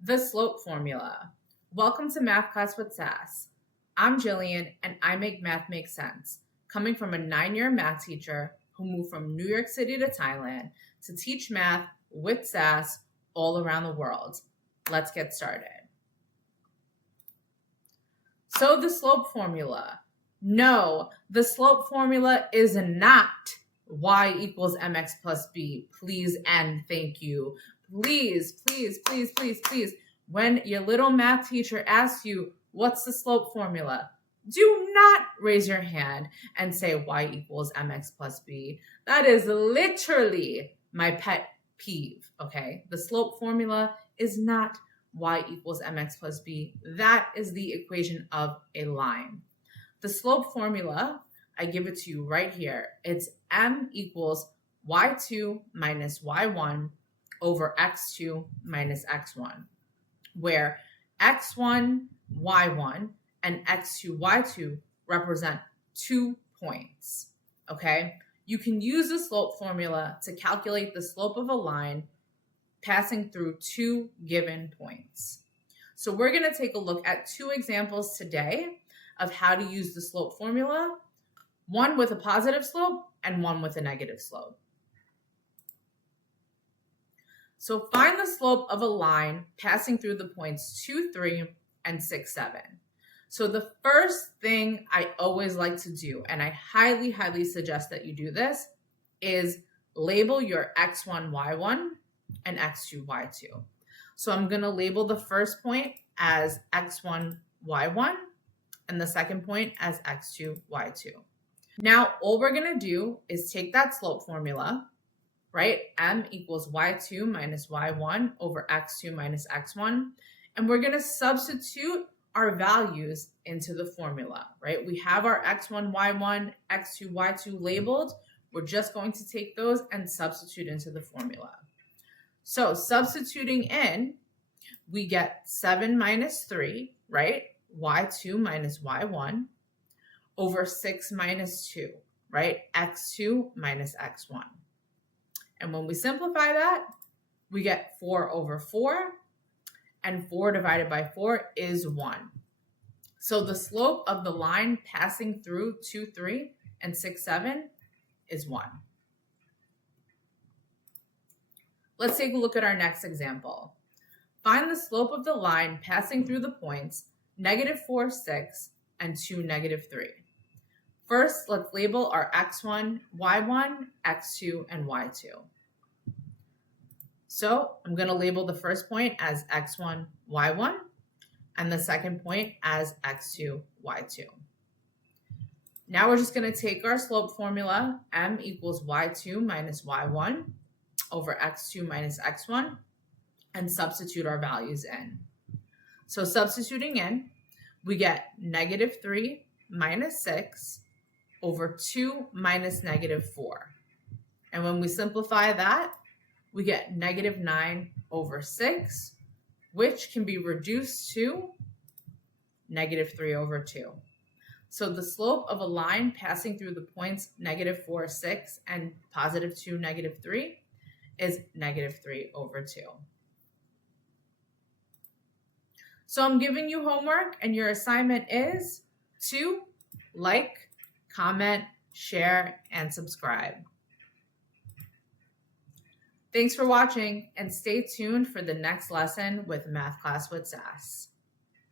The slope formula. Welcome to Math Class with Sass. I'm Jillian, and I make math make sense, coming from a 9-year math teacher who moved from New York City to Thailand to teach math with Sass all around the world. Let's get started. So the slope formula. No, the slope formula is not y equals mx plus b. Please and thank you. Please, please, please, please, please. When your little math teacher asks you, what's the slope formula? Do not raise your hand and say y equals mx plus b. That is literally my pet peeve, okay? The slope formula is not y equals mx plus b. That is the equation of a line. The slope formula, I give it to you right here. It's m equals y2 minus y1 over x2 minus x1, where x1, y1, and x2, y2 represent 2 points, okay? You can use the slope formula to calculate the slope of a line passing through 2 given points. So we're gonna take a look at 2 examples today of how to use the slope formula, one with a positive slope and one with a negative slope. So find the slope of a line passing through the points 2, 3, and 6, 7. So the first thing I always like to do, and I highly, highly suggest that you do this, is label your x1, y1 and x2, y2. So I'm going to label the first point as x1, y1 and the second point as x2, y2. Now, all we're going to do is take that slope formula, right? M equals y2 minus y1 over x2 minus x1. And we're going to substitute our values into the formula, right? We have our x1, y1, x2, y2 labeled. We're just going to take those and substitute into the formula. So substituting in, we get 7 minus 3, right? Y2 minus y1 over 6 minus 2, right? x2 minus x1. And when we simplify that, we get 4 over 4, and 4 divided by 4 is 1. So the slope of the line passing through 2, 3, and 6, 7 is 1. Let's take a look at our next example. Find the slope of the line passing through the points -4, 6, and 2, -3. First, let's label our x1, y1, x2, and y2. So I'm going to label the first point as x1, y1, and the second point as x2, y2. Now we're just going to take our slope formula, m equals y2 minus y1 over x2 minus x1, and substitute our values in. So substituting in, we get -3 minus 6 over 2 minus -4. And when we simplify that, we get -9 over 6, which can be reduced to -3 over 2. So the slope of a line passing through the points -4, 6, and +2, -3 is -3 over 2. So I'm giving you homework, and your assignment is to like, comment, share, and subscribe. Thanks for watching, and stay tuned for the next lesson with Math Class with Sass.